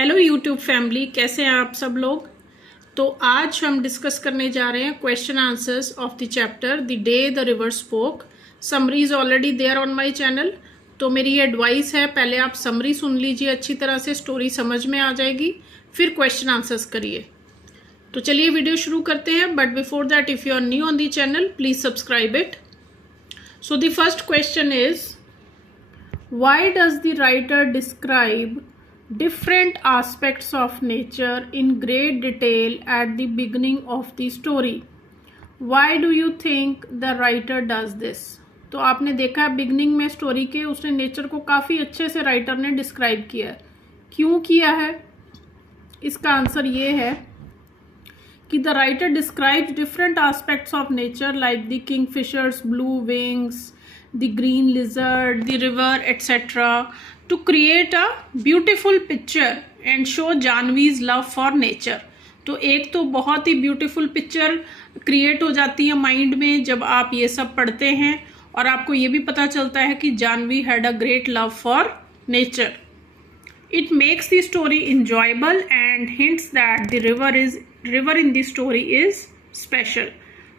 Hello YouTube family, कैसे हैं आप सब लोग। तो आज हम डिस्कस करने जा रहे हैं question answers of the chapter the day the river spoke. Summary is already there on my channel. तो मेरी एडवाइस है, पहले आप समरी सुन लीजिए अच्छी तरह से, स्टोरी समझ में आ जाएगी, फिर क्वेश्चन आंसर्स करिए। तो चलिए वीडियो शुरू करते हैं, but before that if you are new on the channel please subscribe it. So the first question is, why does the writer describe different aspects of nature in great detail at the beginning of the story? Why do you think the writer does this? तो आपने देखा beginning में story के उसने nature को काफ़ी अच्छे से राइटर ने डिस्क्राइब किया है। क्यों किया है? इसका आंसर ये है कि the writer describes different aspects of nature like the kingfishers blue wings, the green lizard, the river, etc. to create a beautiful picture and show जानवी's love for nature. तो एक तो बहुत ही ब्यूटीफुल पिक्चर क्रिएट हो जाती है mind में जब आप ये सब पढ़ते हैं, और आपको ये भी पता चलता है कि Janvi had a great love for nature. It makes the story enjoyable and hints that the river in the story is special.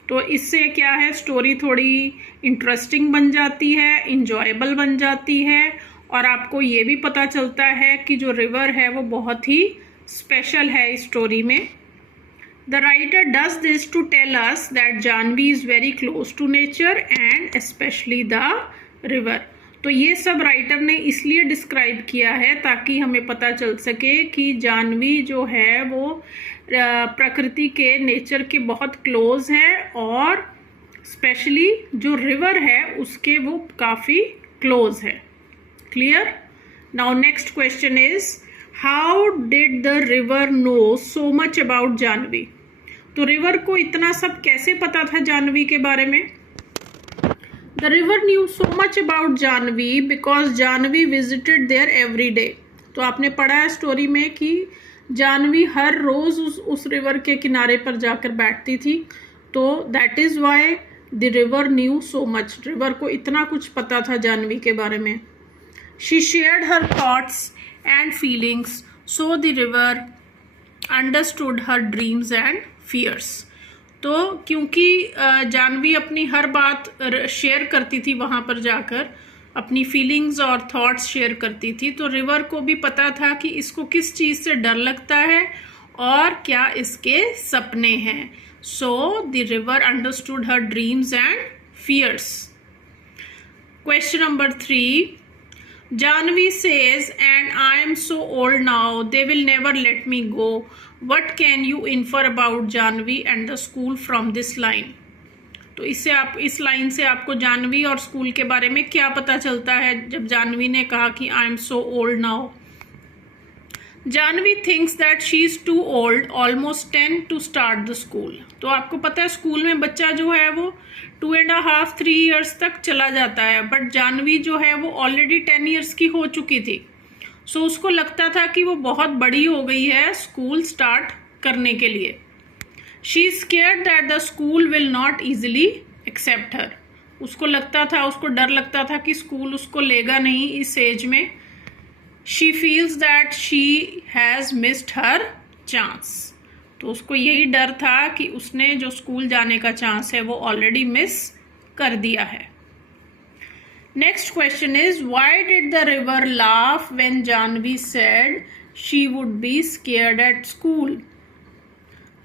तो इससे क्या है, स्टोरी थोड़ी इंटरेस्टिंग बन जाती है, इंजॉयबल बन जाती है, और आपको ये भी पता चलता है कि जो रिवर है वो बहुत ही स्पेशल है इस स्टोरी में. The writer does this to tell us that Janvi is very close to nature and specially the river. तो ये सब राइटर ने इसलिए डिस्क्राइब किया है ताकि हमें पता चल सके कि जानवी जो है वो प्रकृति के, नेचर के बहुत क्लोज है, और स्पेशली जो रिवर है उसके वो काफ़ी क्लोज है. Clear? Now next question is, how did the river know so much about Janvi? तो रिवर को इतना सब कैसे पता था जानवी के बारे में? The river knew so much about Janvi because Janvi visited there every day. तो आपने पढ़ा है स्टोरी में कि जानवी हर रोज उस रिवर के किनारे पर जाकर बैठती थी. तो that is why the river knew so much. River को इतना कुछ पता था जानवी के बारे में. She shared her thoughts and feelings so the river understood her dreams and fears. तो क्योंकि जानवी अपनी हर बात शेयर करती थी, वहाँ पर जाकर अपनी फीलिंग्स और थॉट्स शेयर करती थी, तो रिवर को भी पता था कि इसको किस चीज़ से डर लगता है और क्या इसके सपने हैं. So the river understood her dreams and fears. Question number 3, Janvi says, and I am so old now, they will never let me go. What can you infer about Janvi and the school from this line? तो इससे आप, इस line से आपको जानवी और school के बारे में क्या पता चलता है जब जानवी ने कहा कि I am so old now? Janvi thinks that she is too old, almost 10 to start the school. तो आपको पता है स्कूल में बच्चा जो है वो 2.5-3 ईयर्स तक चला जाता है, बट जानवी जो है वो ऑलरेडी 10 ईयर्स की हो चुकी थी. सो उसको लगता था कि वो बहुत बड़ी हो गई है स्कूल स्टार्ट करने के लिए. She is scared that the school will not easily accept her. उसको लगता था, उसको डर लगता था कि स्कूल उसको लेगा नहीं इस एज में. She feels that she has missed her chance. तो उसको यही डर था कि उसने जो स्कूल जाने का चांस है वो ऑलरेडी मिस कर दिया है. Next question is, why did the river laugh when Janvi said she would be scared at school?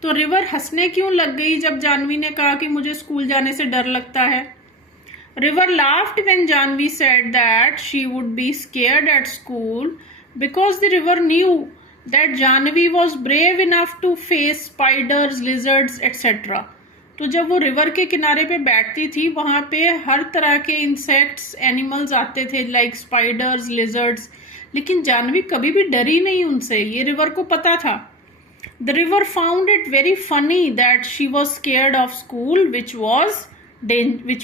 तो रिवर हंसने क्यों लग गई जब जानवी ने कहा कि मुझे स्कूल जाने से डर लगता है? River laughed when Janvi said that she would be scared at school because the river knew that Janvi was brave enough to face spiders, lizards, etc. तो जब वो रिवर के किनारे पे बैठती थी, वहाँ पे हर तरह के इंसेक्ट्स, एनिमल्स आते थे लाइक स्पाइडर्स, लिजर्ड्स, लेकिन जानवी कभी भी डरी नहीं उनसे. ये रिवर को पता था. The river found it very funny that she was scared of school which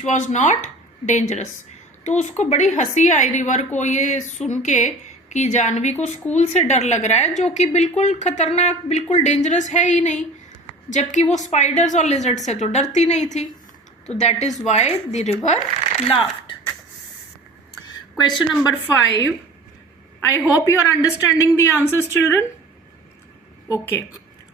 was not dangerous. तो उसको बड़ी हंसी आई रिवर को ये सुन के कि जानवी को स्कूल से डर लग रहा है, जो कि बिल्कुल खतरनाक, बिल्कुल डेंजरस है ही नहीं, जबकि वो स्पाइडर्स और लिजर्ड से तो डरती नहीं थी. तो that is why the river laughed. Question number 5, I hope you are understanding the answers children. Okay,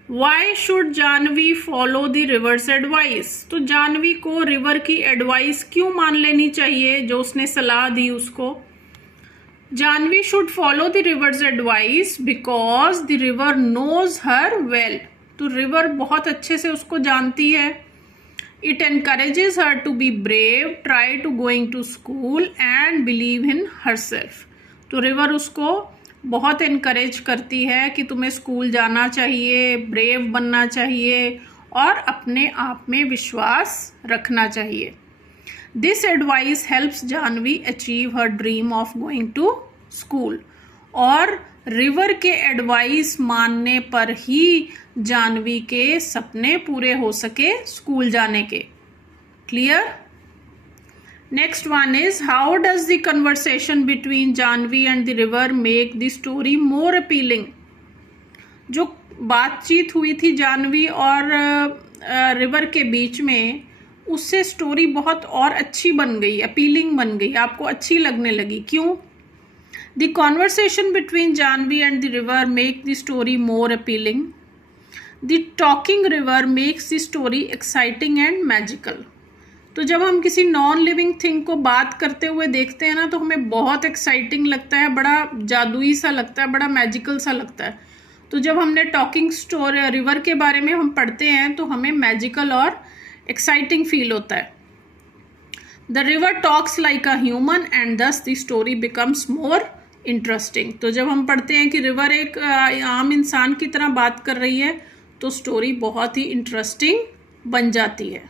why should Janvi follow the river's advice? तो जानवी को रिवर की एडवाइस क्यों मान लेनी चाहिए, जो उसने सलाह दी उसको? Janvi should follow the river's advice because the river knows her well. तो रिवर बहुत अच्छे से उसको जानती है। It encourages her to be brave, try to going to school and believe in herself. तो रिवर उसको बहुत इनकरेज करती है कि तुम्हें स्कूल जाना चाहिए, ब्रेव बनना चाहिए और अपने आप में विश्वास रखना चाहिए। This advice helps Janvi achieve her dream of going to school. और रिवर के एडवाइस मानने पर ही जानवी के सपने पूरे हो सके स्कूल जाने के। Clear? Next one is, how does the conversation between Janvi and the river make the story more appealing? जो बातचीत हुई थी जानवी और रिवर के बीच में, उससे स्टोरी बहुत और अच्छी बन गई, अपीलिंग बन गई, आपको अच्छी लगने लगी। क्यों? The conversation between Janvi and the river make the story more appealing. The talking river makes the story exciting and magical. तो जब हम किसी नॉन लिविंग थिंग को बात करते हुए देखते हैं ना, तो हमें बहुत एक्साइटिंग लगता है, बड़ा जादुई सा लगता है, बड़ा मैजिकल सा लगता है। तो जब हमने टॉकिंग स्टोरी रिवर के बारे में हम पढ़ते हैं तो हमें मैजिकल और एक्साइटिंग फील होता है। The river talks like a human and thus the story becomes more interesting. तो जब हम पढ़ते हैं कि रिवर एक आम इंसान की तरह बात कर रही है, तो स्टोरी बहुत ही इंटरेस्टिंग बन जाती है।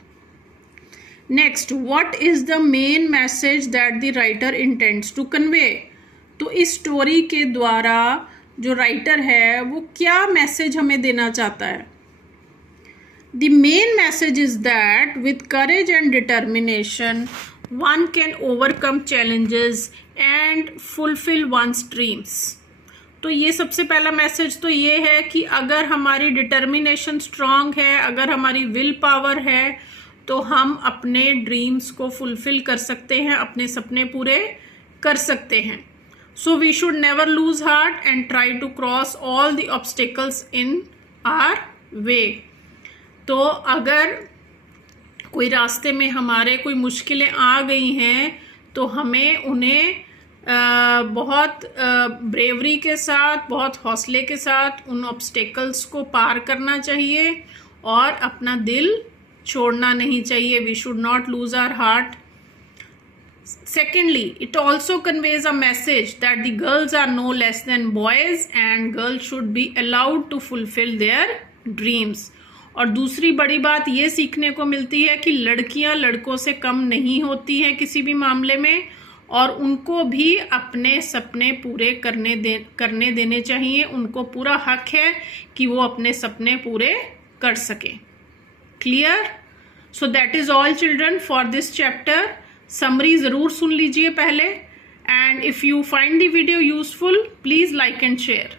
Next, what is the main message that the writer intends to convey? तो इस स्टोरी के द्वारा जो राइटर है वो क्या मैसेज हमें देना चाहता है? The main message is that with courage and determination one can overcome challenges and fulfil one's dreams. तो ये सबसे पहला मैसेज तो ये है कि अगर हमारी डिटर्मिनेशन स्ट्रांग है, अगर हमारी विल पावर है, तो हम अपने ड्रीम्स को फुलफिल कर सकते हैं, अपने सपने पूरे कर सकते हैं। So we should never lose heart and try to cross all the obstacles in our way. तो अगर कोई रास्ते में हमारे कोई मुश्किलें आ गई हैं, तो हमें उन्हें बहुत ब्रेवरी के साथ, बहुत हौसले के साथ उन ऑब्स्टेकल्स को पार करना चाहिए और अपना दिल छोड़ना नहीं चाहिए। We should not lose our heart. Secondly, it also conveys a message that the girls are no less than boys and girls should be allowed to fulfill their dreams. और दूसरी बड़ी बात ये सीखने को मिलती है कि लड़कियां लड़कों से कम नहीं होती हैं किसी भी मामले में, और उनको भी अपने सपने पूरे करने देने चाहिए। उनको पूरा हक है कि वो अपने सपने पूरे कर सकें। Clear? So that is all children for this chapter. Summary जरूर सुन लीजिए पहले, and if you find the video useful please like and share.